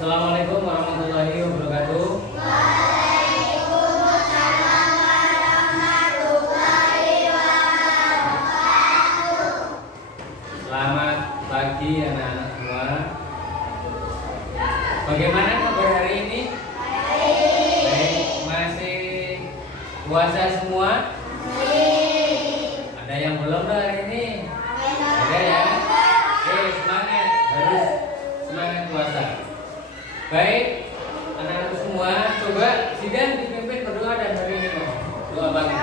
Assalamualaikum warahmatullahi wabarakatuh. Waalaikumsalam warahmatullahi wabarakatuh. Selamat pagi anak-anak semua. Bagaimana kabar hari ini? Baik. Masih puasa semua? Ada yang belum hari ini? Ada ya? Oke, semangat. Harus semangat puasa. Baik, anak-anak semua, coba sidang dipimpin berdoa dan hari ini doa pagi.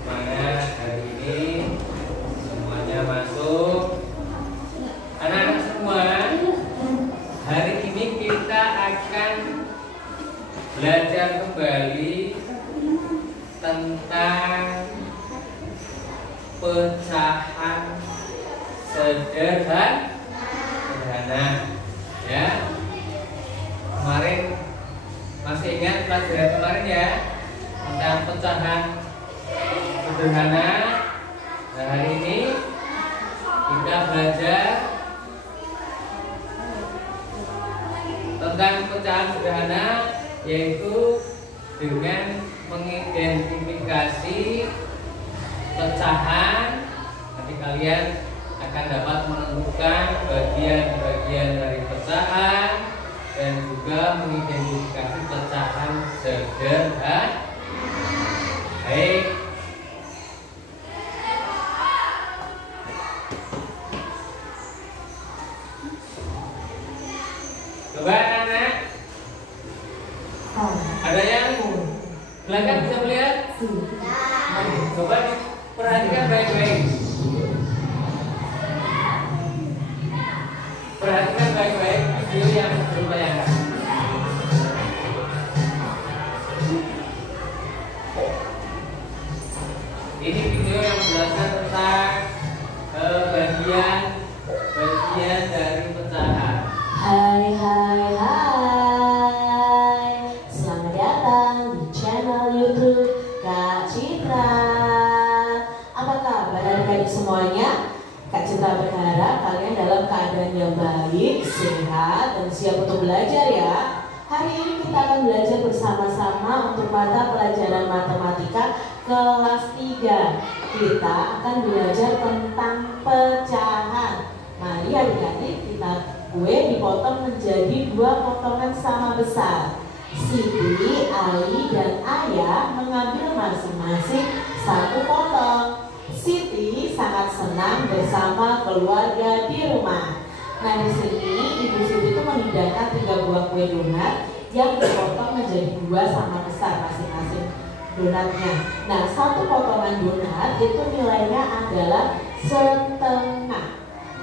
Semangat hari ini semuanya masuk. Anak-anak semua, hari ini kita akan belajar kembali tentang pecahan sederhana, ya. Kemarin masih ingat pelajaran kemarin ya, tentang pecahan sederhana. Nah, hari ini kita belajar tentang pecahan sederhana, yaitu dengan mengidentifikasi pecahan. Nanti kalian akan dapat menemukan bagian-bagian dari pecahan dan juga mengidentifikasi pecahan sederhana. Baik. Coba anak-anak, ada yang belakang bisa melihat? Coba perhatikan baik-baik. Perhatikan baik-baik video yang berbayang. Ini video yang menjelaskan tentang bagian dari pecahan. Hai, selamat datang di channel YouTube Kak Citra. Apa kabar adik-adik semuanya? Kak Citra berharap kalian dalam keadaan yang baik, sehat, dan siap untuk belajar ya. Hari ini kita akan belajar bersama-sama untuk mata pelajaran matematika kelas 3. Kita akan belajar tentang pecahan. Mari adik-adik, kue dipotong menjadi 2 potongan sama besar. Siti, Ali, dan Ayah mengambil masing-masing 1 potong. Siti sangat senang bersama keluarga di rumah. Nah, di sini Ibu Siti itu menghidangkan 3 buah kue donat yang dipotong menjadi 2 sama besar masing-masing donatnya. Nah, 1 potongan donat itu nilainya adalah setengah.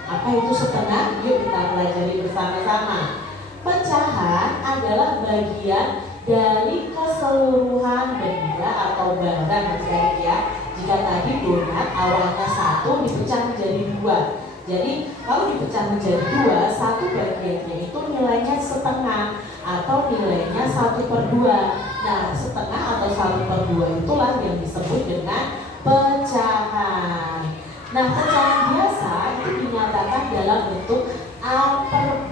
Apa itu setengah? Yuk kita pelajari bersama-sama. Pecahan adalah bagian dari keseluruhan benda atau barang adik-adik ya. Jika tadi donat awalnya 1 dipecah menjadi 2. Jadi kalau dipecah menjadi 2, 1 bagiannya itu nilainya setengah atau nilainya 1/2. Nah, setengah atau 1/2 itulah yang disebut dengan pecahan. Nah, pecahan biasa itu dinyatakan dalam bentuk A/B.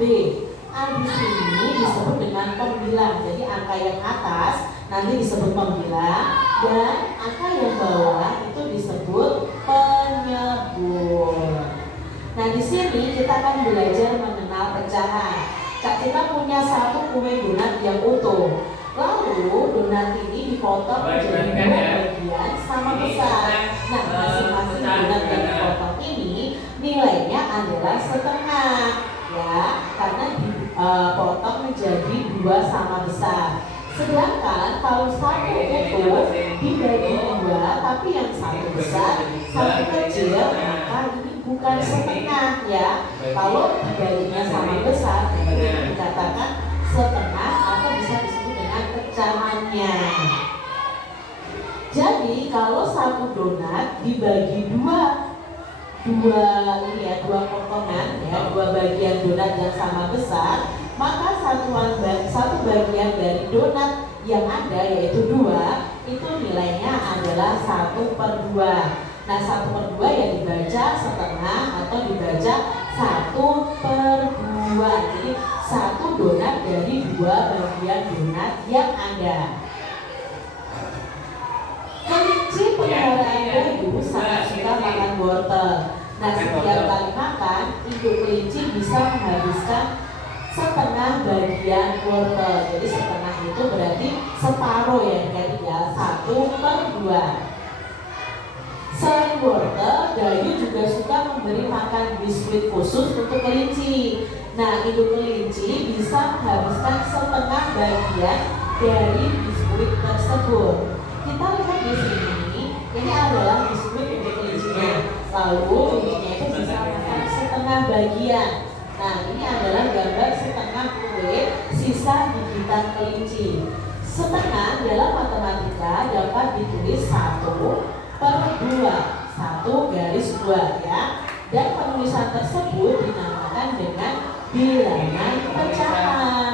A di sini disebut dengan pembilang. Jadi angka yang atas nanti disebut pembilang dan angka yang bawah itu disebut penyebut. Nah, di sini kita akan belajar mengenal pecahan. Kak Citra punya 1 kue donat yang utuh. Lalu donat ini dipotong menjadi 2 bagian sama besar. Nah, masing-masing donat yang dipotong ini nilainya adalah setengah ya, karena dipotong menjadi 2 sama besar. Sedangkan kalau 1 utuh dibagi 2, tapi yang 1 besar, 1 kecil, maka ini bukan setengah ya. Kalau dibaginya sama besar, itu dikatakan setengah atau bisa disebut dengan pecahannya. Jadi kalau 1 donat dibagi 2 potongan ya, 2 bagian donat yang sama besar, maka satu bagian dari donat yang ada yaitu 2 itu nilainya adalah 1/2. Nah, 1/2 yang dibaca setengah atau dibaca 1/2. Jadi 1 donat dari 2 bagian donat yang ada. Kelinci peliharaan Bayu sangat suka makan wortel. Nah, setiap kali makan, induk kelinci bisa menghabiskan setengah bagian wortel. Jadi setengah itu berarti separuh ya, jadi ya 1/2. Selain wortel, Bayu juga suka memberi makan biskuit khusus untuk kelinci. Nah, induk kelinci bisa menghabiskan setengah bagian dari biskuit tersebut. Kita lihat di sini, ini adalah biskuit untuk kelincinya. Lalu kelincinya itu bisa makan setengah bagian. Nah, ini adalah gambar setengah kue sisa gigitan kelinci. Setengah dalam matematika dapat ditulis 1/2, 1/2 ya. Dan penulisan tersebut dinamakan dengan bilangan pecahan.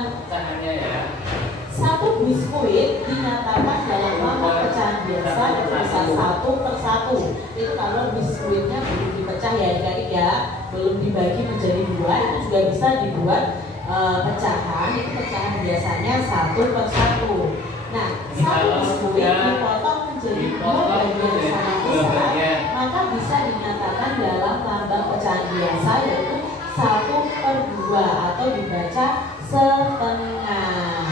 Satu biskuit dinyatakan dalam lambang pecahan biasa berupa 1/1. Itu kalau biskuitnya belum dipecah ya adik-adik ya, belum dibagi menjadi 2, itu juga bisa dibuat pecahan. Itu pecahan biasanya 1/1. Nah, 1 biskuit dipotong menjadi 2 bagian sama besar, maka bisa dinyatakan dalam lambang pecahan biasa yaitu 1/2 atau dibaca setengah.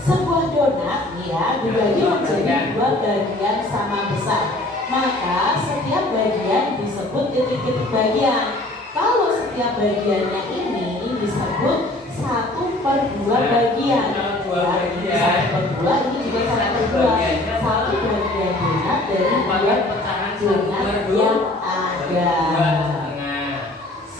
Sebuah donat ya dibagi menjadi 2 bagian sama besar, maka setiap bagian disebut titik-titik bagian. Kalau setiap bagiannya ini disebut 1/2 bagian. Ya, 1/2 ini juga 1/2. 1 bagian donat dari 2 donat yang ada.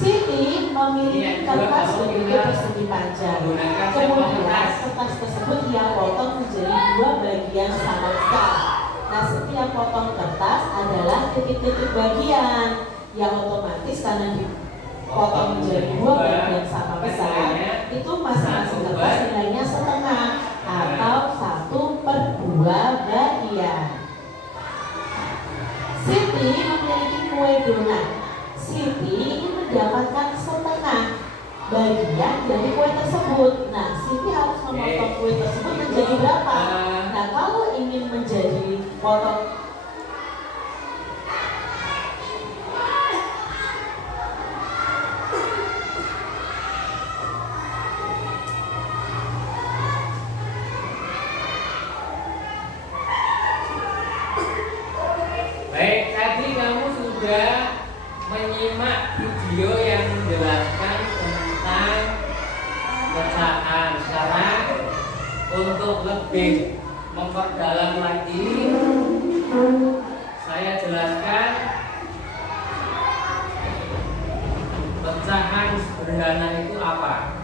Siti memiliki kertas berbentuk persegi panjang. Kemudian kertas tersebut ia potong menjadi 2 bagian sama besar. Nah, setiap potong kertas adalah titik-titik bagian yang otomatis karena dipotong menjadi 2 bagian sama besar, itu masing-masing kertas nilainya setengah atau 1/2 bagian. Siti memiliki kue donat. Siti ini mendapatkan bagian dari kue tersebut. Nah, Siti harus memotong kue tersebut menjadi berapa? Nah, kalau ingin menjadi potong baik, tadi kamu sudah menyimak video yang menjelaskan tentang pecahan. Sekarang untuk lebih memperdalam lagi, saya jelaskan pecahan sederhana itu apa.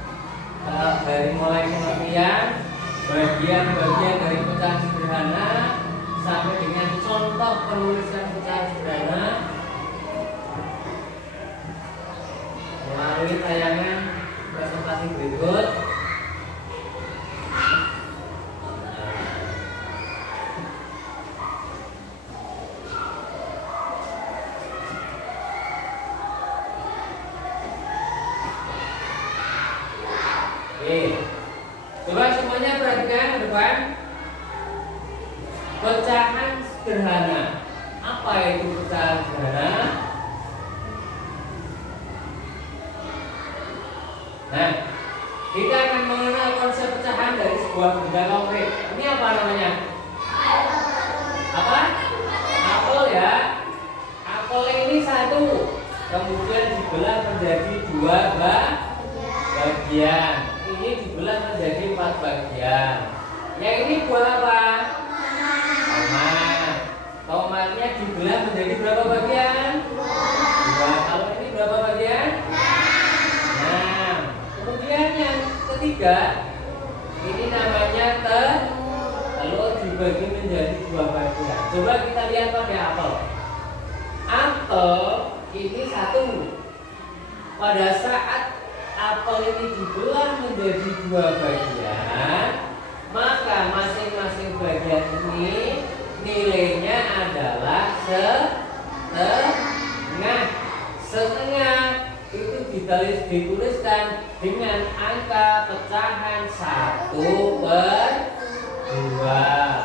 Dari mulai pengertian bagian-bagian dari pecahan sederhana sampai dengan contoh penulisan pecahan sederhana melalui tayangan presentasi berikut. Oke, coba semuanya perhatikan ke depan. Pecahan sederhana. Apa itu pecahan sederhana? Nah, kita akan mengenal konsep pecahan dari sebuah benda konkret. Ini apa namanya? Apa? Apel ya. Apel ini satu, kemudian dibelah menjadi dua bagian. Ini dibelah menjadi 4 bagian. Yang ini buah apa? Tomat. Tomatnya dibelah menjadi berapa bagian? 2. Kalau ini berapa bagian? 6. Kemudian yang ketiga, ini namanya telur dibagi menjadi 2 bagian. Coba kita lihat pakai apel. Apel ini satu. Pada saat apel ini dibelah menjadi 2 bagian, maka masing-masing bagian ini nilainya adalah setengah. Setengah itu dituliskan dengan angka pecahan 1/2.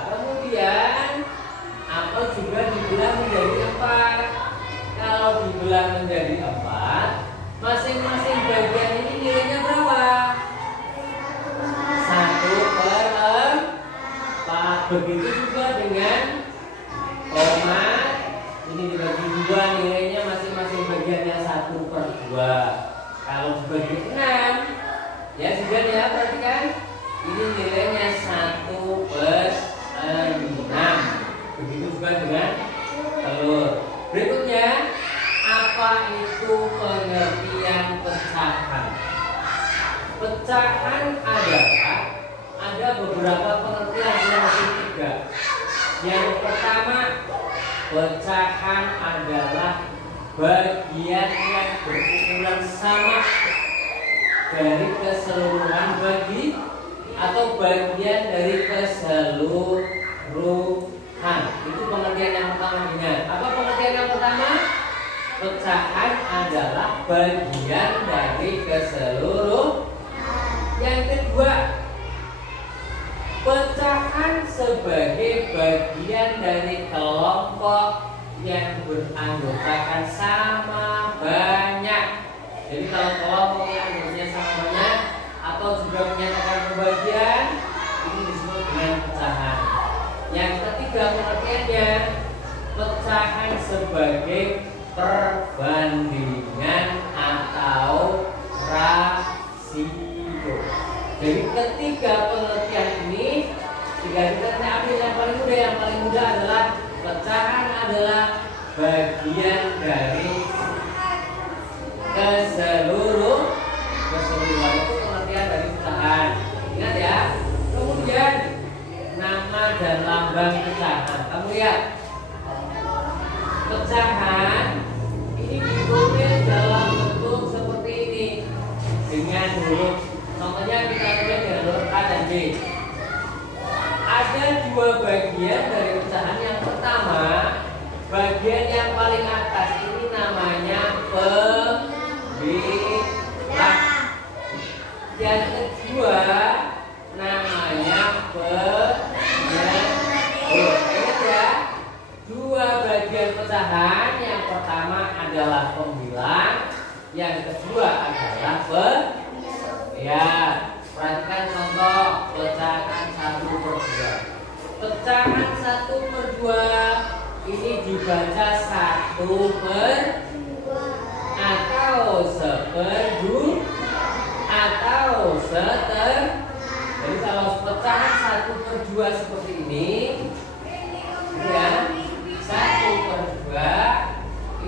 Kemudian apel juga dibelah menjadi 4. Kalau dibelah menjadi 4, masing-masing bagian ini nilainya berapa? 1/4. Begitu juga dengan tomat. Ini dibagi 2, nilainya masing-masing bagiannya 1/2. Kalau dibagi 6, ya sudah ya, perhatikan. Ini nilainya 1/6. Begitu juga dengan telur. Berikutnya, apa itu pengertian pecahan? Pecahan adalah ada beberapa pengertian, yang 3. Yang pertama, pecahan adalah bagian yang berukuran sama dari keseluruhan bagi atau bagian dari keseluruhan. Itu pengertian yang pertama. Ingat, apa pengertian yang pertama? Pecahan adalah bagian dari keseluruhan. Yang kedua, pecahan sebagai bagian dari kelompok yang beranggotakan sama banyak. Jadi kalau kelompok yang anggotanya sama banyak atau juga menyatakan pembagian, ini disebut dengan pecahan. Yang ketiga pengertiannya, pecahan sebagai perbandingan atau rasio. Jadi ketiga pengertian ini, jika kita ambil yang paling mudah adalah pecahan adalah bagian dari keseluruhan. Itu pengertian dari pecahan. Ingat ya. Kemudian nama dan lambang pecahan. Kamu lihat, pecahan ini ditulis dalam bentuk seperti ini dengan huruf. Contohnya kita tulis dengan huruf A dan B. Ada 2 bagian dari pecahan. Yang pertama, bagian yang paling atas ini namanya pembilah. Yang kedua namanya penyebut. Ingat ya, dua bagian pecahan. Yang pertama adalah pembilang, yang kedua adalah ya. Perhatikan contoh pecahan 1/2. Pecahan 1/2 ini dibaca 1/2 atau 1/2 atau jadi kalau pecahan 1/2 seperti ini ya, 1/2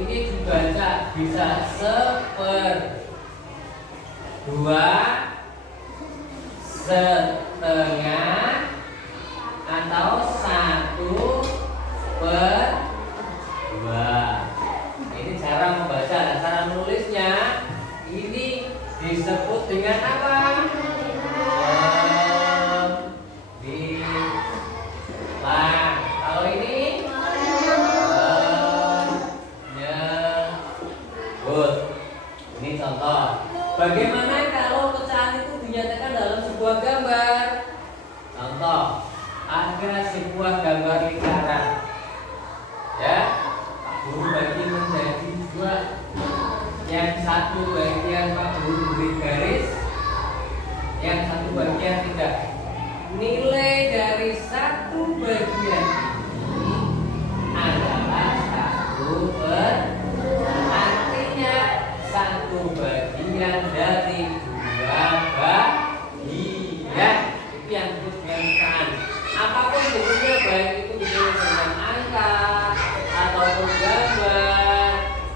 ini dibaca bisa 1/2 setengah atau 1/2. Ini cara membaca dan cara menulisnya. Ini disebut dengan apa? Pembilang. Kalau ini penyebut. Ini contoh. Bagaimana kalau pecahan itu dinyatakan dalam sebuah gambar? Contoh, ada sebuah gambar lingkaran. Ya, Pak Guru bagi menjadi dua. Yang satu bagian Pak Guru beri garis, yang satu bagian tidak. Nilai dari satu bagian ini adalah 1/2. Artinya satu bagian dari dua bagian. Itu yang disebut dengan apapun bentuknya, baik itu ditulis dengan angka ataupun gambar,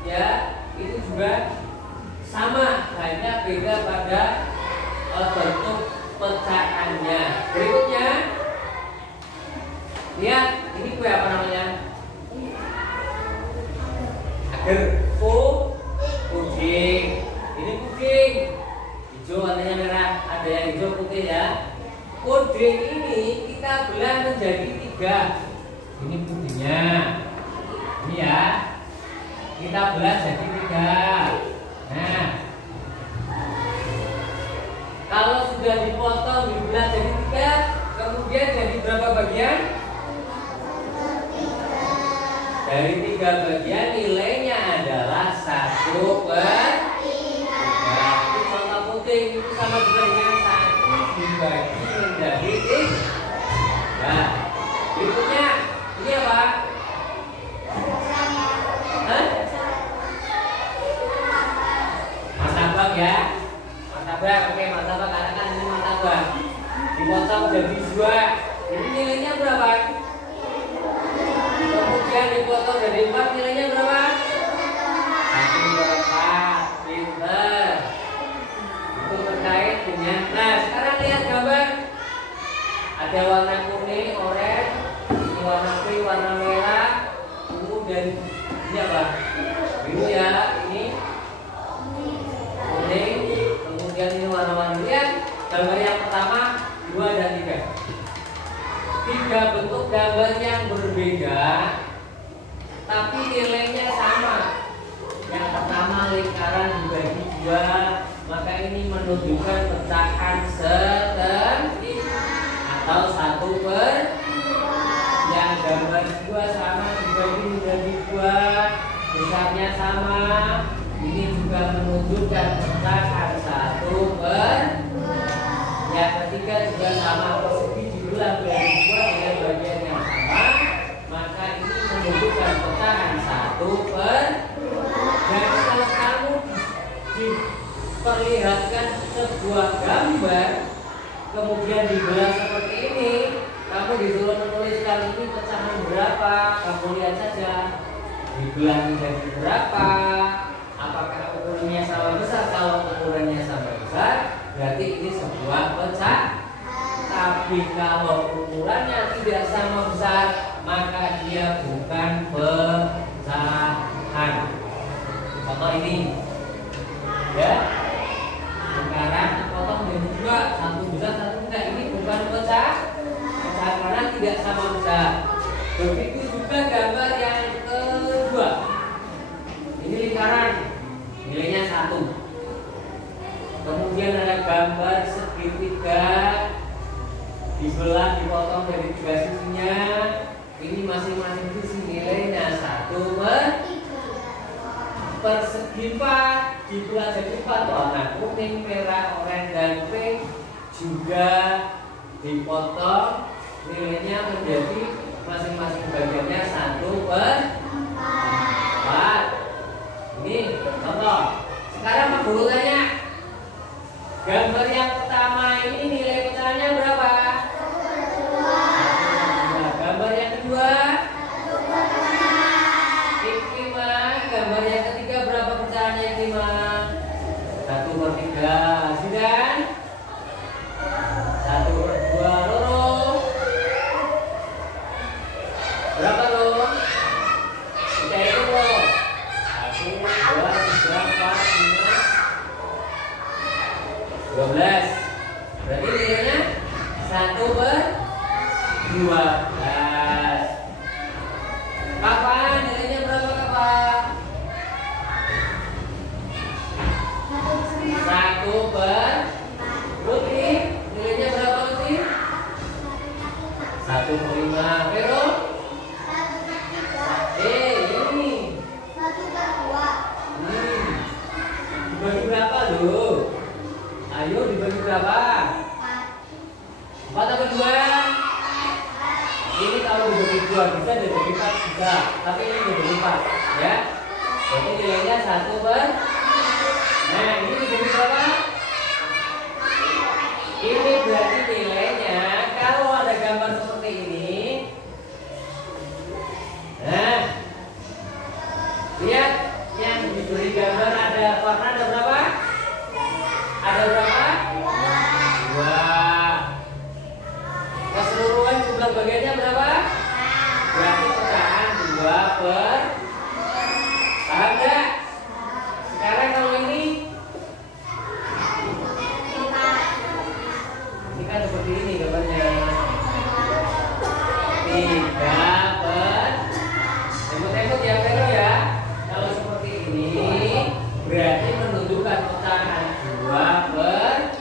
ya itu juga sama, hanya beda pada bentuk pecahannya. Berikutnya, lihat ini kue apa namanya? Agar puding. Ini puding. Hijau warnanya merah, ada yang hijau putih ya. Puding ini kita belah menjadi 3. Ini pudingnya. Ini ya. Kita belah jadi 3. Nah, kalau sudah dipotong dibelah jadi 3, kemudian jadi berapa bagian? Dari 3 bagian nilainya adalah 1/3. Itu contoh puding, itu sama juga dengan 1 dibagi menjadi 3. Berikutnya ini apa? Martabak ya. Martabak, oke martabak, karena kan ini martabak. Dipotong jadi 2. Ini nilainya berapa? Kemudian dipotong dari 4, nilainya berapa? 1/4. Pinter. Itu terkait dengan. Nah, sekarang lihat gambar. Ada warna kuning, oranye, ini warna pink, warna merah, ungu dan ini apa? Biru ya. Ini kuning, kemudian ini warna-warni. Lihat gambar yang pertama, 2 dan 3. 3 bentuk gambar yang berbeda, tapi nilainya sama. Yang pertama lingkaran dibagi 2, maka ini menunjukkan pecahan setengah atau 1/2. Yang gambar 2 sama dibagi menjadi 2, besarnya sama. Ini juga menunjukkan pecahan 1/2. Yang ketiga juga sama, persegi dibelah menjadi 2 dengan bagian yang sama, maka ini menunjukkan pecahan 1/2. Jadi kalau kamu diperlihatkan sebuah gambar kemudian dibelah seperti ini, kamu disuruh menuliskan ini pecahan berapa, kamu lihat saja dibelah menjadi berapa, apakah ukurannya sama besar. Kalau ukurannya sama besar, berarti ini sebuah pecah. Tapi kalau ukurannya tidak sama besar, maka dia bukan pecahan. Contoh ini ya, lingkaran potong menjadi 2, satu besar satu tidak. Ini bukan pecahan karena tidak sama besar. Begitu juga gambar yang kedua. Ini lingkaran, nilainya 1. Kemudian ada gambar dibagi 3, dibelah, dipotong dari 3 sisinya. Ini masing-masing sisi nilainya 1/4, dibelah jadi 4 warna kuning, merah, oranye, dan pink. Juga dipotong, nilainya menjadi masing-masing bagiannya 1/4. Ini contoh. Sekarang Pak Guru tanya, gambar yang pertama ini nilai pecahannya berapa? Gambar yang kedua? Iklimah. Gambar yang ketiga berapa pecahannya Iklimah? 1/3. Sudah? 1/2. Loro. Berapa Loro? Kita hitung Loro. 1, 2, 3, 4, 5, 12. Berarti nilainya 1/12. Kapan nilainya berapa Kapan? 1/Lutfi. Nilainya berapa Lutfi? 1/5. Vero? Ini 1/2. Dibagi berapa loh? Ayo dibagi berapa? 4 atau 2? Ini kalau dibagi 2 bisa, dibagi 4 bisa. Tapi ini dibagi 4 ya. Jadi nilainya 1/. Nah ini dibagi berapa? Ini berarti nilainya kalau ada gambar seperti ini. Nah, lihat yang diberi gambar ada warna ada berapa? Ada berapa? 2. Keseluruhan jumlah bagiannya berapa? Berarti pecahan 2/. Paham nggak? Sekarang kalau ini kan seperti ini gambarnya. 3/. Tengok-tengok ya Vero ya. Kalau seperti ini berarti menunjukkan pecahan 2/.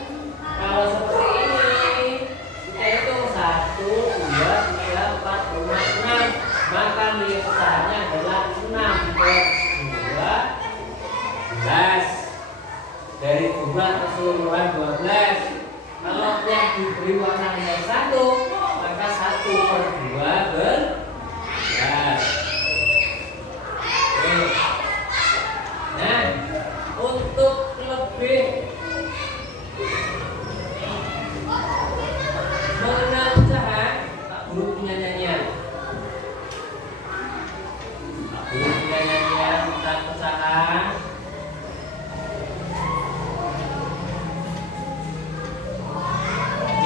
Kalau seperti ini kita hitung 1, 2, 3, 4, 5, 6. Maka nilai pecahannya adalah 6/12. Dari jumlah keseluruhan 12. Kalau yang diberi warnanya 1, maka 1/12. Nah, untuk lebih mengenal pecahan, Pak Guru punya nyanyian. Pak Guru punya nyanyian tentang pecahan.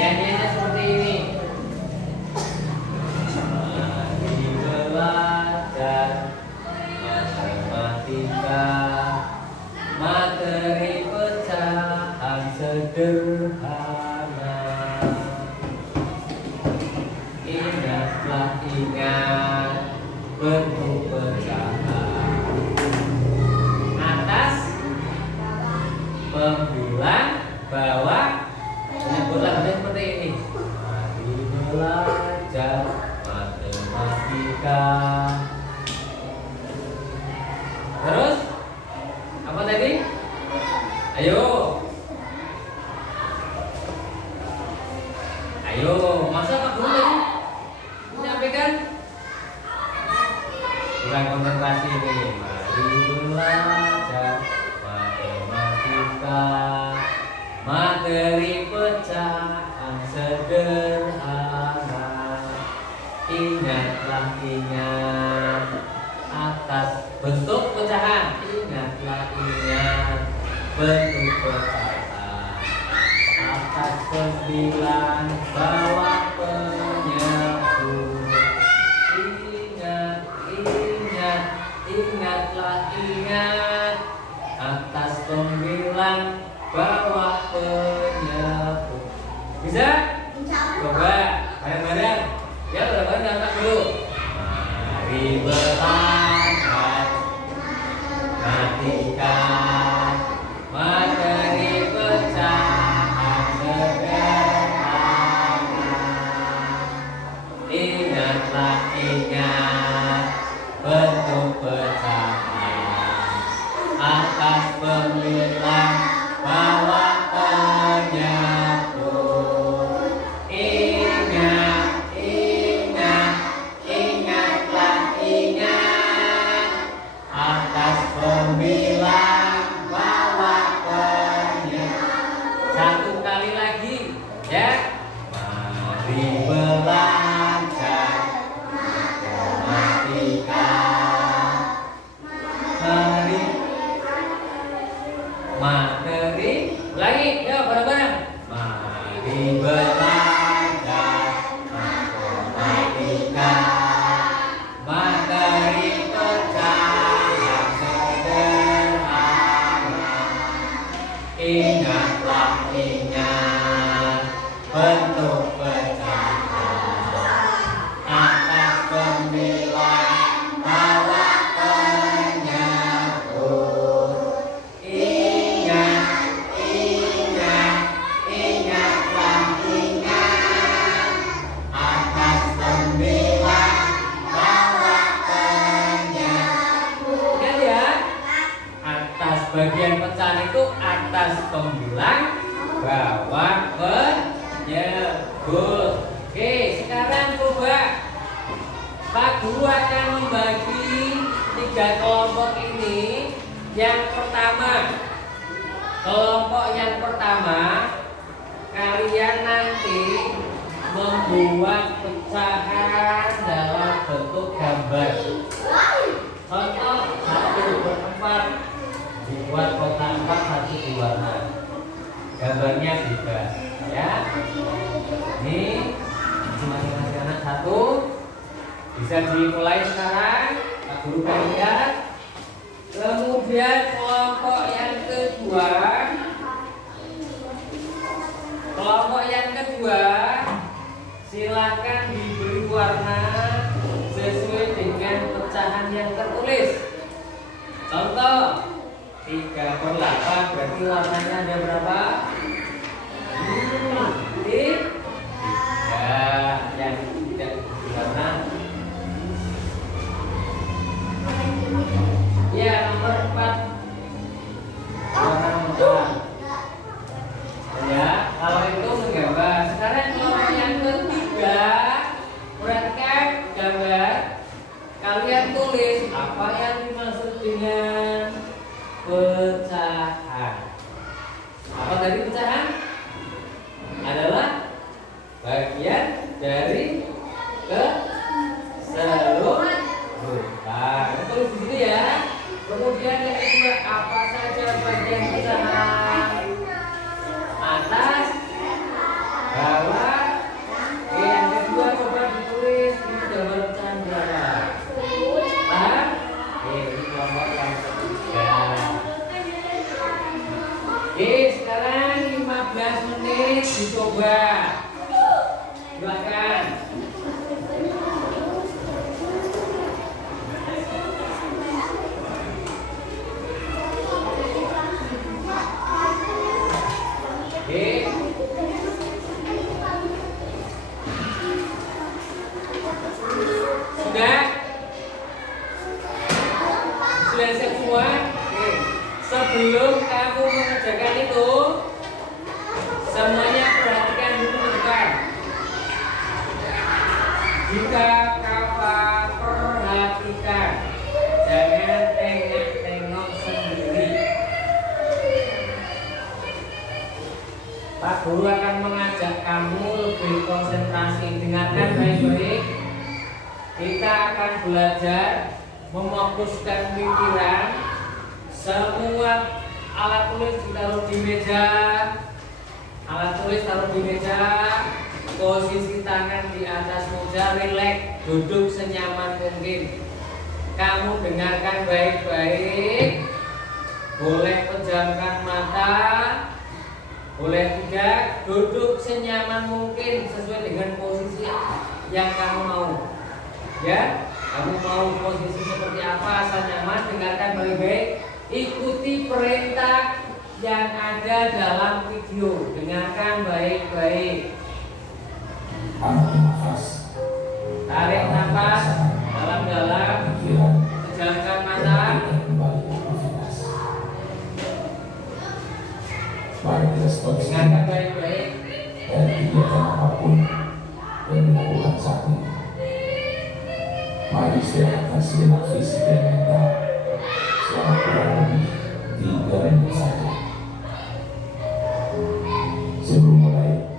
Nyanyiannya seperti ini. Mari belajar matematika, materi pecahan sederhana. Ingatlah ingat bentuk pecahan. Atas pembilang, bawah menyebutlah seperti ini. Mari belajar matematika. Terus apa tadi? Ayo. Ayo, masa Pak Guru tadi menyampaikan? Bukan konsentrasi ini. Mari belajar matematika, materi pecahan sederhana. Ingatlah ingat atas bentuk pecahan. Ingatlah ingat bentuk pecahan. Atas pembilang, bawah penyebut. Ingat, ingat, ingatlah ingat atas pembilang, bawah penyebut. Bisa? Coba bareng-bareng. Ya, bareng-bareng nyantak dulu. Mari belajar matematika, materi pecahan sederhana. belajar matematika. Materi, ulangi, yuk bareng-bareng. Mari belajar matematika. Materi pecahan sederhana. Ingatlah ingat bentuk pecahan atas pembilang bahwa penyebut. Ingatlah ingat atas pembilang bahwa penyebut. Ingat ya, atas bagian pecahan itu atas pembilang bahwa penyebut. Oke, sekarang coba Pak Guru akan membagi 3 kelompok ini. Yang pertama, kelompok yang pertama, kalian nanti membuat pecahan dalam bentuk gambar. Contoh 1/4 dibuat kotak 4, 1 diwarna. Gambarnya bebas, ya. Ini masing-masing anak 1. Bisa dimulai sekarang. Pak Guru kan lihat. Kemudian kelompok yang kedua, silakan diberi warna sesuai dengan pecahan yang tertulis. Contoh 3/8 berarti warnanya ada berapa? 3 yang tidak diwarna. Ya, nomor 4 warna merah. Ya, kalau itu menggambar. Sekarang kelompok yang ketiga, perhatikan gambar. Kalian tulis apa yang dimaksud dengan pecahan. Apa tadi pecahan? Adalah bagian dari keseluruhan. Tulis di sini ya. Kemudian yang kedua, apa saja bagian pecahan? Atas, bawah. Yang kedua coba ditulis ini gambar pecahan berapa? Paham? Ini kelompok yang ketiga. Sekarang 15 menit dicoba. Silakan. Sudah siap semua? Sebelum kamu mengerjakan itu, semuanya perhatikan dulu teman-teman. Jika kakak perhatikan, jangan tengok-tengok sendiri. Pak Guru akan mengajak kamu lebih konsentrasi. Dengarkan baik-baik. Kita akan belajar memokuskan pikiran. Semua alat tulis ditaruh di meja. Posisi tangan di atas meja, rileks, duduk senyaman mungkin. Kamu dengarkan baik-baik. Boleh pejamkan mata, boleh tidak. Duduk senyaman mungkin sesuai dengan posisi yang kamu mau. Ya, kamu mau posisi seperti apa, asal nyaman. Dengarkan baik-baik. Ikuti perintah yang ada dalam video. Dengarkan baik-baik. Tarik nafas dalam-dalam. Pejamkan mata. Dengarkan baik-baik. Dan kegiatan apapun yang dilakukan saat ini, mari istirahatkan sejenak fisik dan mental selama kurang lebih 3 menit saja. Sebelum mulai,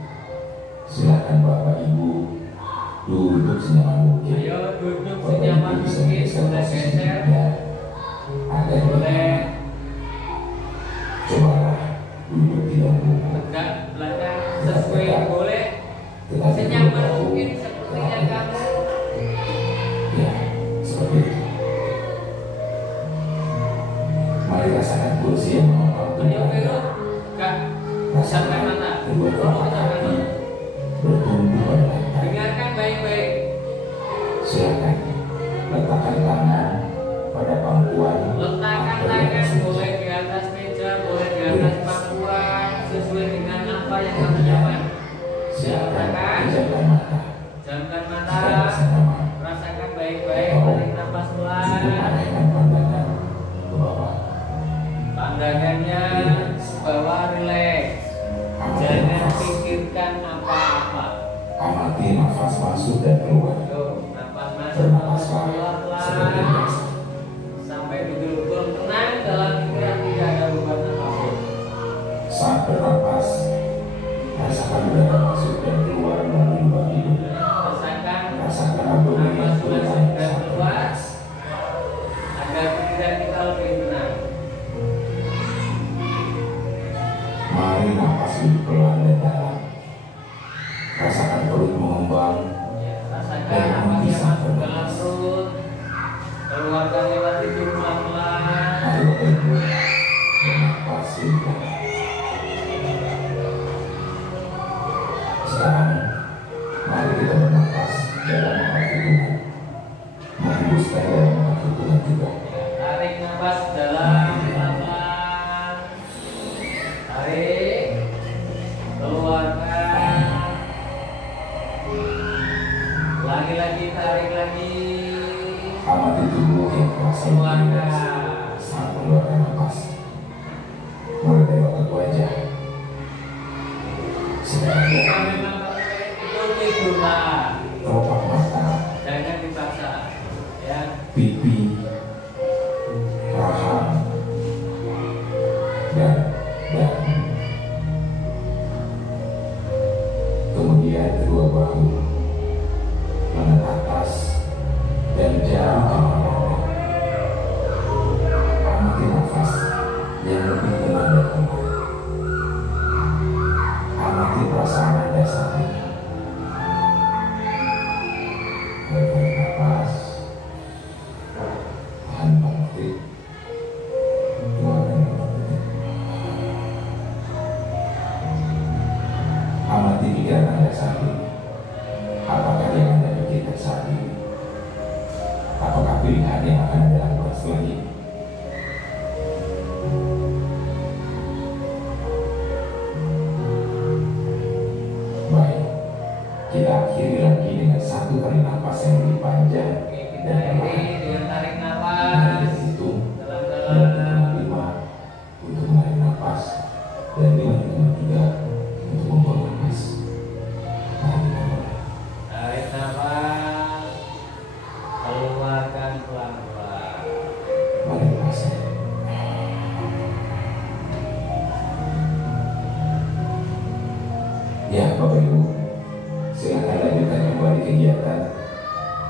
silakan Bapak Ibu duduk senyaman mungkin, boleh geser, boleh cobalah duduk di dalam tegak belakang sesuai, boleh senyaman mungkin seperti yang kamu. ya seperti itu. Mari rasakan kursi yang menopang Ayo Vero, Kak, rasakan mata, kedua telapak kaki bertumbuh pada lantai. dengarkan baik-baik. Silakan letakkan tangan pada pangkuan Letakkan atau di tangan atas meja. boleh di atas meja, boleh di atas pangkuan, sesuai dengan apa yang kamu nyaman. Silakan Silakan. pejamkan mata. Jamkan Jika mata, merasa nyaman, rasakan baik-baik, tarik nafas cukup pelan. alihkan pandangan ke bawah. Pandangannya bawah, rileks. Jangan pikirkan apa-apa. Amati nafas masuk dan keluar. Tuh, nafas masuk, nafas Bernafaslah keluar seperti pelan. biasa. Sampai betul-betul tenang dalam pikiran, tidak ada beban apapun. Saat bernapas, rasakan udara masuk dan keluar melalui lubang hidung. Rasakan Rasakan abdomen nafas yang masuk turun dan saat keluar bernapas. agar pikiran kita lebih tenang. Mari napas lebih pelan dan dalam. Rasakan perut mengembang. Ya, rasakan nafas yang masuk dalam perut, keluarkan lewat hidung pelan-pelan. Mari Bapak Ibu bernapas lebih dalam. Sekarang mari kita bernapas dalam mengatur tubuh, menghembuskan dalam mengatur Tuhan juga. Ya, tarik nafas dalam pelan-pelan. Tarik, keluarkan. Lagi-lagi, tarik lagi. Amati tubuh yang terasa Keluarkan. saat mengeluarkan napas. Mulai dari otot wajah. Sekarang Jika memang kamu itu tidurlah, kelopak mata, jangan dipaksa. Ya, pipi, rahang, dan dahi. Kemudian kedua bahu, lengan atas, dan jari jemari Anda. Amati nafas yang lebih tenang dan tenang. Amati perasaan Anda saat ini. Tarik nafas, tahan 4 detik, keluarkan 4 detik. Amati pikiran Anda saat ini. Apakah yang Anda pikirkan saat ini? Apakah pilihan yang akan Anda lakukan setelah ini? Baik, kita akhiri lagi dengan 1 kali napas yang lebih panjang oke, kita dan perlahan. ini dengan tarik Mari nafas kita hitung dan dalam-dalam. hitungan 5 untuk menarik napas dan 5 hitungan 3 untuk membuang napas. Mari kita mulai. Tarik nafas, keluarkan pelan-pelan. Mari rasakan. Ya, Bapak Ibu, silakan lanjutkan kembali kegiatan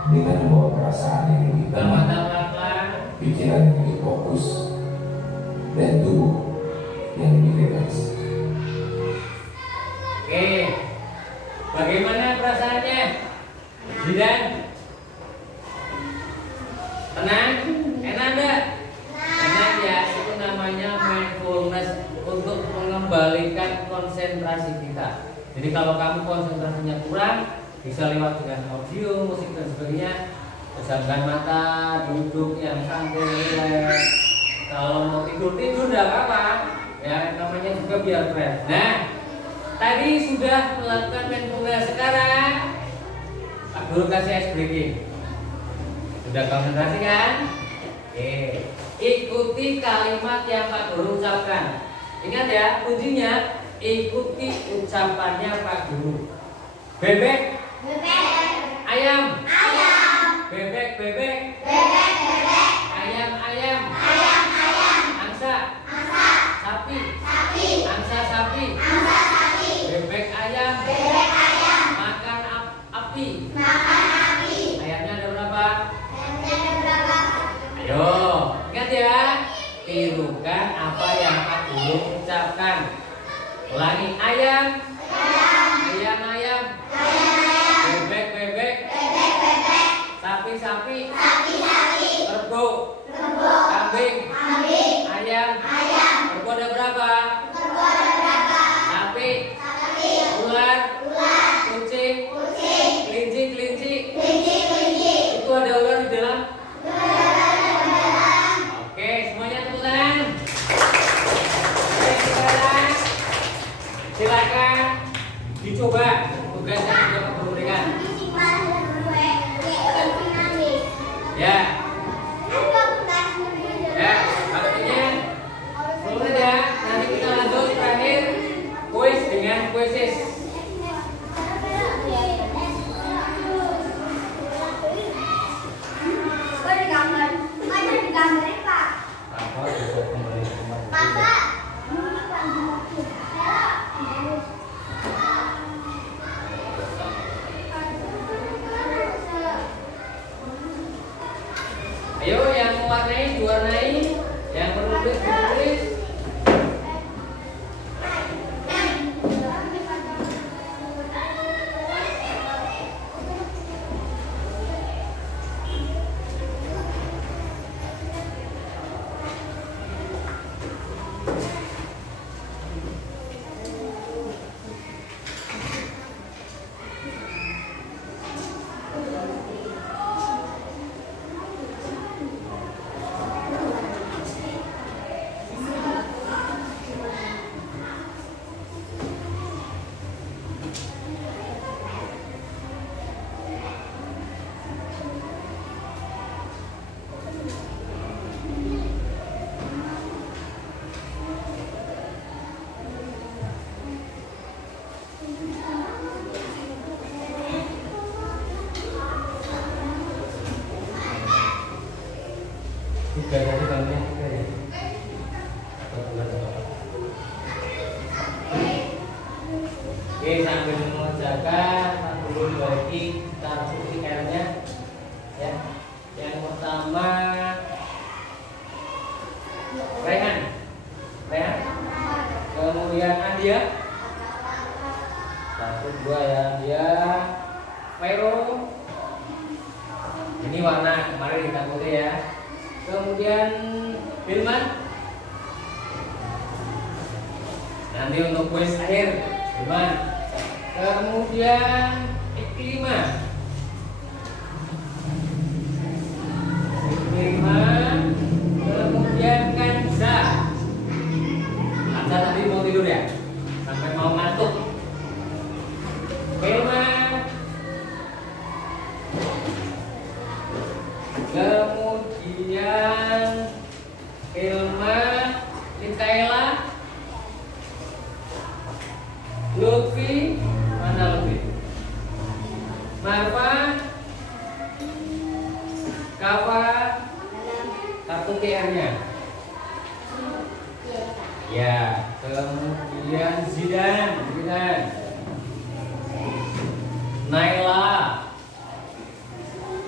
dengan membawa perasaan yang lebih tenang, Bermata pelan-pelan. pikiran yang lebih fokus, dan tubuh yang lebih rileks. Oke, bagaimana perasaannya? Zidan? Tenang? Enak enggak? Enak ya, itu namanya mindfulness, untuk mengembalikan konsentrasi kita. Jadi kalau kamu konsentrasinya kurang, bisa lewat dengan audio, musik dan sebagainya. Pejamkan mata, duduk yang santai, rileks. Kalau mau tidur tidak apa-apa. Ya, namanya juga biar fresh. Nah, tadi sudah melakukan mindfulness, sekarang Pak Guru kasih ice breaking. Sudah konsentrasi kan? Oke, ikuti kalimat yang Pak Guru ucapkan. Ingat ya, kuncinya ikuti ucapannya Pak Guru. Bebek, ayam, bebek, ayam, angsa, sapi, angsa, sapi, bebek, ayam, makan api. Ayamnya ada berapa? Dicoba tugas yang sudah Pak Guru berikan. Ya. Ya, artinya sudah. Nanti kita lanjut terakhir kuis dengan kuisis. Ayo yang mewarnai diwarnai, yang menulis ditulis. Tiga tadi bangunnya tiga ya. Oke, sambil mengerjakan Pak Guru bagi taruh R-nya ya. Yang pertama Rehan. Kemudian Andia. 1, 2 ya Andia. Vero. Ini warna kemarin kita putih ya. Kemudian Hilman. Nanti untuk kuis akhir Hilman. Kemudian Iklima. Kemudian Kanza. Kanza tadi mau tidur ya, sampai mau ngantuk. Hilman. Kemudian Hilma, Mikaela, Lutfi, mana Lutfi? Marfa, Kafa, kartu QR-nya. Ya, kemudian Zidan, Naila,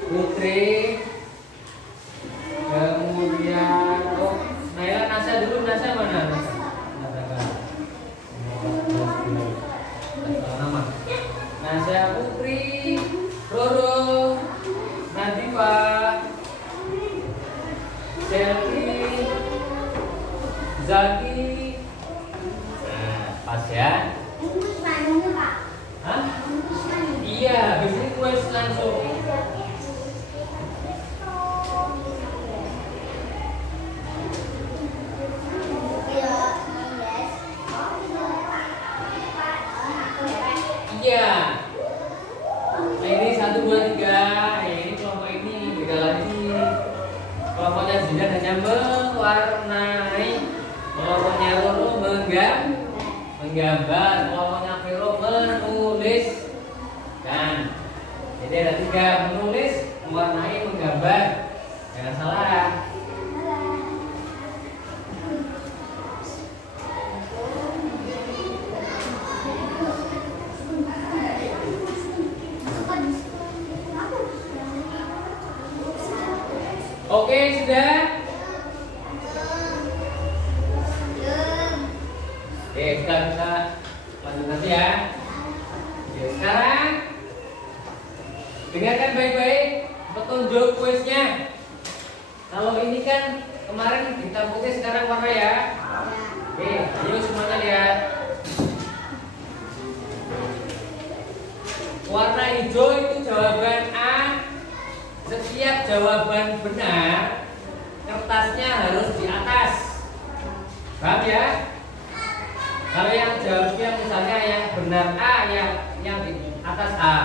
Putri. Kemudian Naila, Nasa dulu, Nasa mana? Nama Nasa, Putri, Roro, Nadifa, Selvi, Zaki. Nah, pas ya. Hah? Iya, biasanya kuis langsung. Iya. Nah ini 1, 2, 3. Ini kelompok ini beda lagi. Kelompoknya Zidan hanya mewarnai. Kelompoknya Roro menggambar. Kelompoknya Vero menulis. Kan? Jadi ada 3: menulis, mewarnai, menggambar. Jangan salah. Oke, sudah? Oke, kita lanjut nanti ya. Oke, sekarang dengarkan baik-baik petunjuk kuisnya. Kalau ini kan kemarin hitam putih, sekarang warna ya. Oke, ayo semuanya lihat. Warna hijau itu jawaban A. Setiap jawaban benar, kertasnya harus di atas. Paham ya? Kalau yang jawabnya misalnya yang benar A, yang di atas A.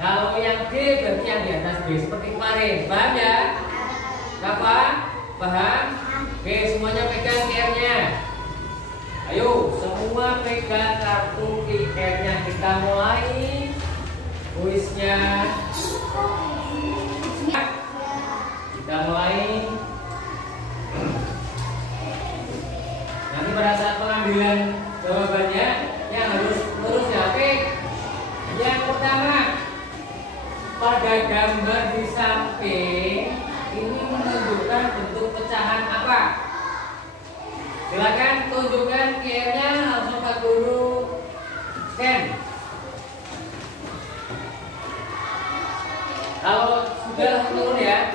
Kalau yang B berarti yang di atas B, seperti kemarin. Paham ya? Apa? Paham? Oke, semuanya pegang QR-nya. Ayo, semua pegang kartu QR-nya. Kita mulai kuisnya. Kita mulai. Nanti pada saat pengambilan jawabannya yang harus lurus ya. Oke. Yang pertama, pada gambar di samping ini menunjukkan bentuk pecahan apa? Silakan tunjukkan QR-nya, langsung Pak Guru scan. Kalau sudah langsung turun ya.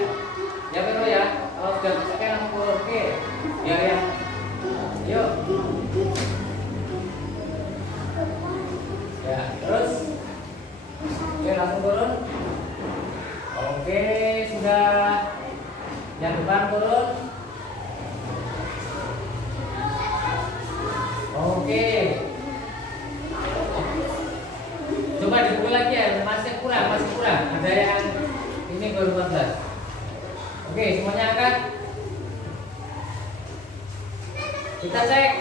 Ya Pedro ya. Kalau sudah scan langsung turun. Oke. Ya ya. Yuk. Ya, terus. Oke, langsung turun. Oke, sudah. Yang depan turun. Oke. Coba dipukul lagi ya, masih kurang. Ada yang ini baru 14. Oke, semuanya angkat. Kita cek.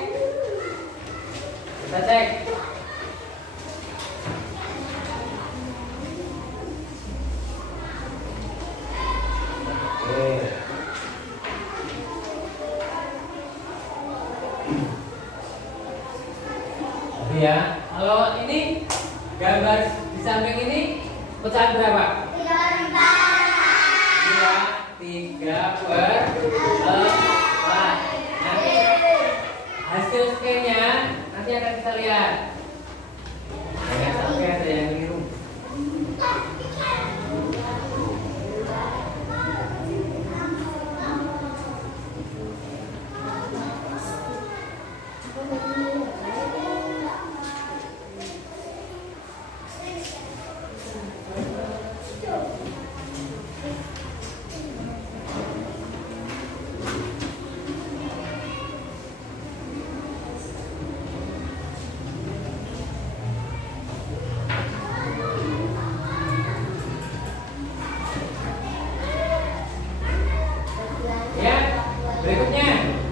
Oke. Ya, kalau ini gambar di samping ini pecahan berapa? 3 per 4. Nanti hasil scan-nya nanti akan kita lihat. Jangan sampai ada yang keliru. Berikutnya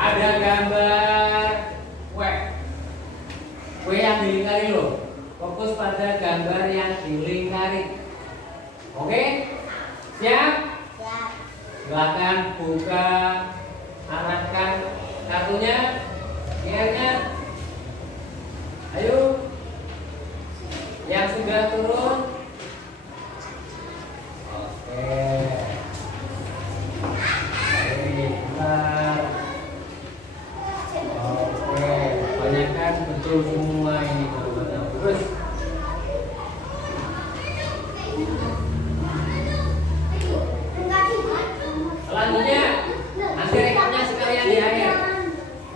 ada gambar kue yang dilingkari loh. Fokus pada gambar yang dilingkari. Oke? Siap? Silakan buka, arahkan kartunya, QR-nya. Ayo. Yang sudah turun. Oke. Oke, banyakkan betul semua ini terus. Selanjutnya nanti rekapnya sekalian di akhir.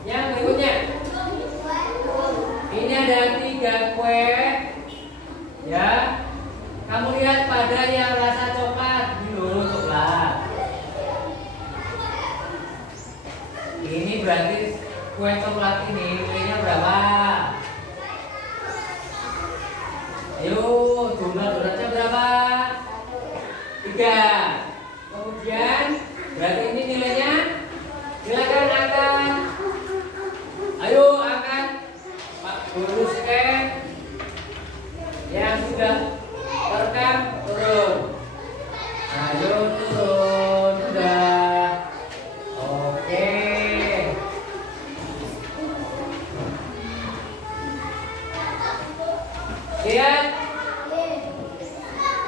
Yang berikutnya, ini ada 3 kue, ya. Kamu lihat pada yang rasa coklat dulu, coklat. Ini berarti kue coklat ini nilainya berapa? Ayo, jumlah donatnya berapa? 3. Kemudian berarti ini nilainya. Silakan angkat. Ayo angkat. Pak Guru scan. Yang sudah terekam turun. Ayo turun. Sudah. Oke. Lihat.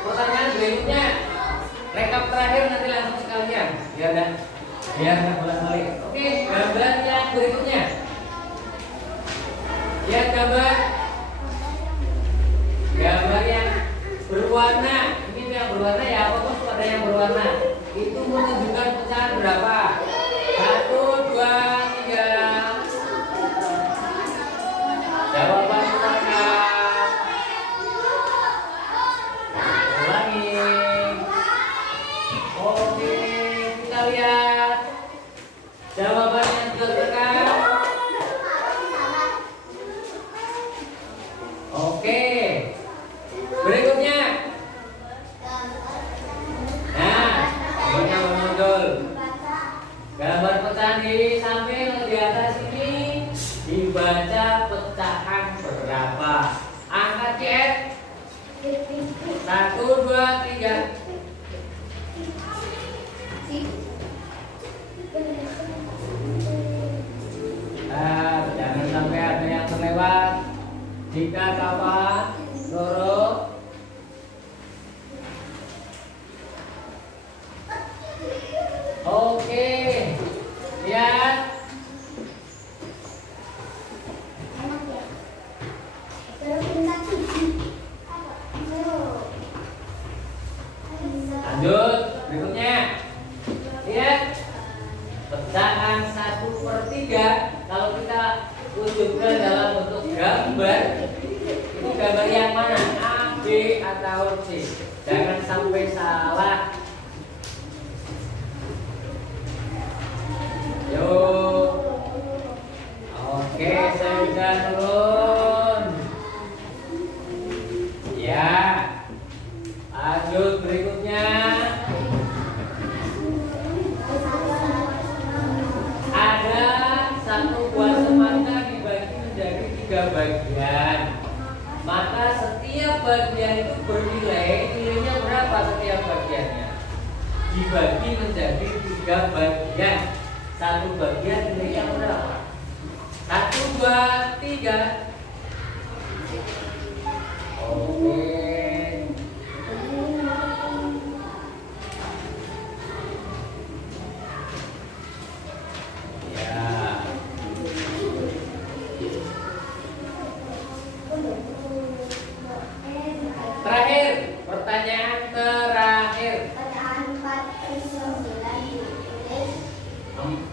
Pertanyaan berikutnya. Rekap terakhir nanti langsung sekalian. Biar nggak bolak-balik. Oke, gambar yang berikutnya. Lihat gambar yang berwarna. Ini yang berwarna ya, fokus pada yang berwarna. Itu menunjukkan pecahan berapa? 1, 2, 3. Jawaban lengkap. Ulangi. Oke, kita lihat jawaban yang sudah terekam. Oke. Berikutnya. Nah, gambarnya muncul. Gambar pecahan di samping di atas ini dibaca pecahan berapa? Angkat chat. 1, 2, 3. Jangan sampai ada yang terlewat. Jika kapan, Roro. Oke, lihat. Lanjut, berikutnya. Lihat. Pecahan 1/3 kalau kita wujudkan dalam bentuk gambar, itu gambar yang mana? A, B, atau C? Jangan sampai salah. Yuk. Oke, saya bisa turun. Ya. Lanjut berikutnya. Ada satu buah semangka dibagi menjadi 3 bagian. Maka setiap bagian itu bernilai, nilainya berapa setiap bagiannya? Dibagi menjadi 3 bagian. Satu bagian nilainya berapa? 1, 2, 3. Oke. Terakhir, pertanyaan terakhir.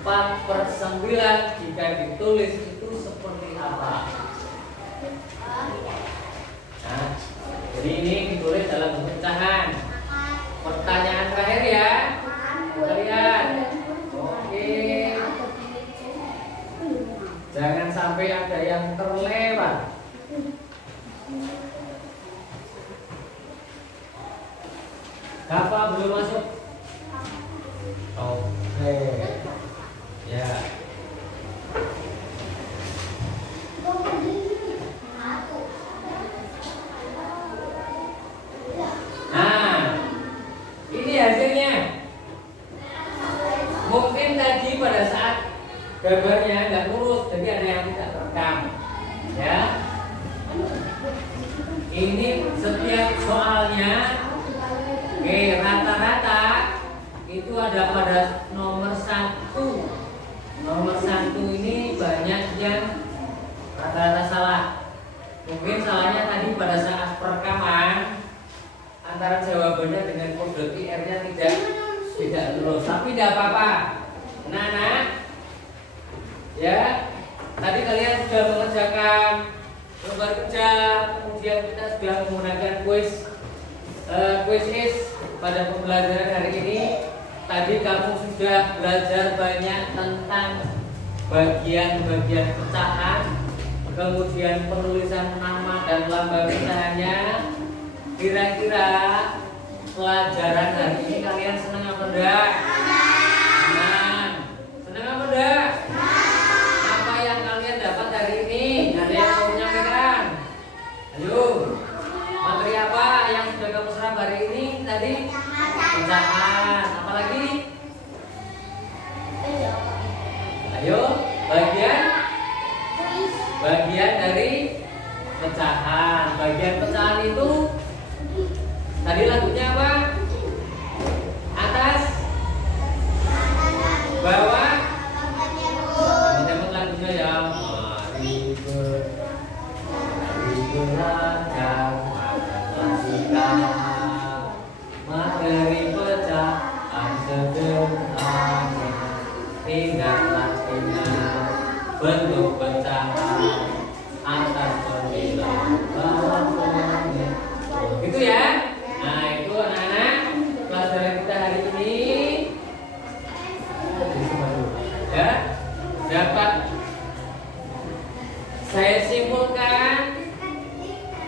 4/9 jika ditulis itu seperti apa? Nah, jadi ini ditulis dalam bentuk pecahan. Pertanyaan terakhir ya. Kita lihat. Oke. Jangan sampai ada yang terlewat. Kapan belum masuk? Oke. Ya. Nah, ini hasilnya. Mungkin tadi pada saat gambarnya nggak lurus, jadi ada yang tidak terekam. Ya. Ini setiap soalnya. Oke, rata-rata itu ada pada nomor 1. Nomor 1 ini banyak yang rata-rata salah. Mungkin salahnya tadi pada saat perekaman antara jawabannya dengan kode IR-nya tidak lurus. Tapi tidak apa-apa. Nah, ya, tadi kalian sudah mengerjakan lembar kerja, kemudian kita sudah menggunakan quiz pada pembelajaran hari ini. Tadi kamu sudah belajar banyak tentang bagian-bagian pecahan, kemudian penulisan nama dan lambang pecahannya. Kira-kira pelajaran hari ini kalian senang apa enggak? Senang. Senang apa enggak? Apa yang kalian dapat hari ini? Ada yang mau menyampaikan? Ayo. Materi apa yang sudah kamu serap hari ini tadi? Pecahan. Apa lagi? Ayo, bagian dari pecahan. Bagian pecahan itu tadi lagunya apa? Atas, bawah. Dapat lagunya ya. Mari belajar matematika. Materi pecahan sederhana. Ingatlah ingat bentuk pecahan atas 9 bawah 9. Gitu ya. Nah, itu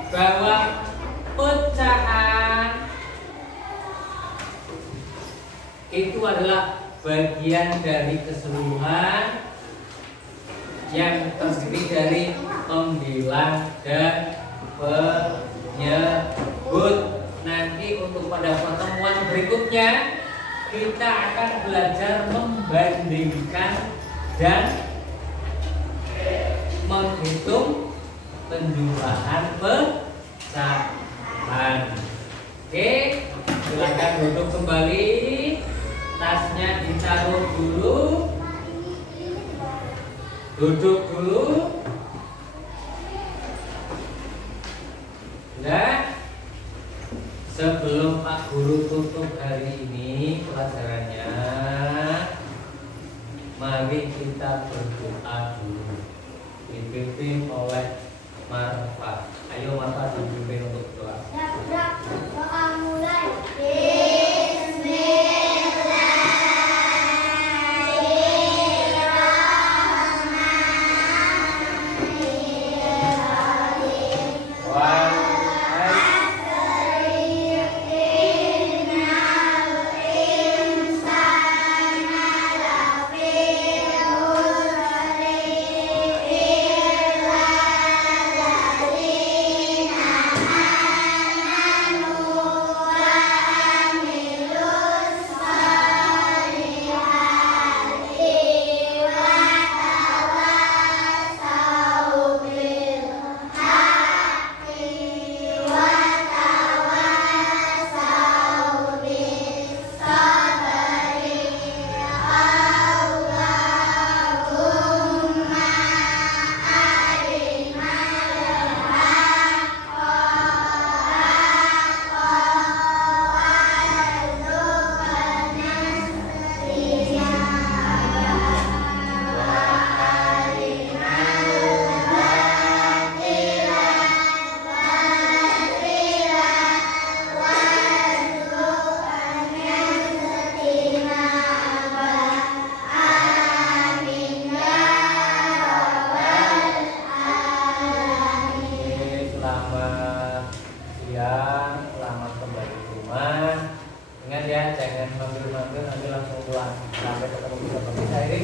bahwa pecahan itu adalah bagian dari keseluruhan yang terdiri dari pembilang dan penyebut. Nanti untuk pada pertemuan berikutnya kita akan belajar membandingkan dan menghitung penjumlahan pecahan. Oke, silakan duduk kembali. Tasnya ditaruh dulu. Duduk dulu. Nah, sebelum Pak Guru tutup hari ini pelajarannya, mari kita berdoa dulu. Dipimpin oleh Marfa. Ayo Marfa dipimpin untuk doa. Doa mulai. Selamat kembali ke rumah. Ingat ya, jangan mampir-mampir nanti langsung pulang. Sampai ketemu besok. Ini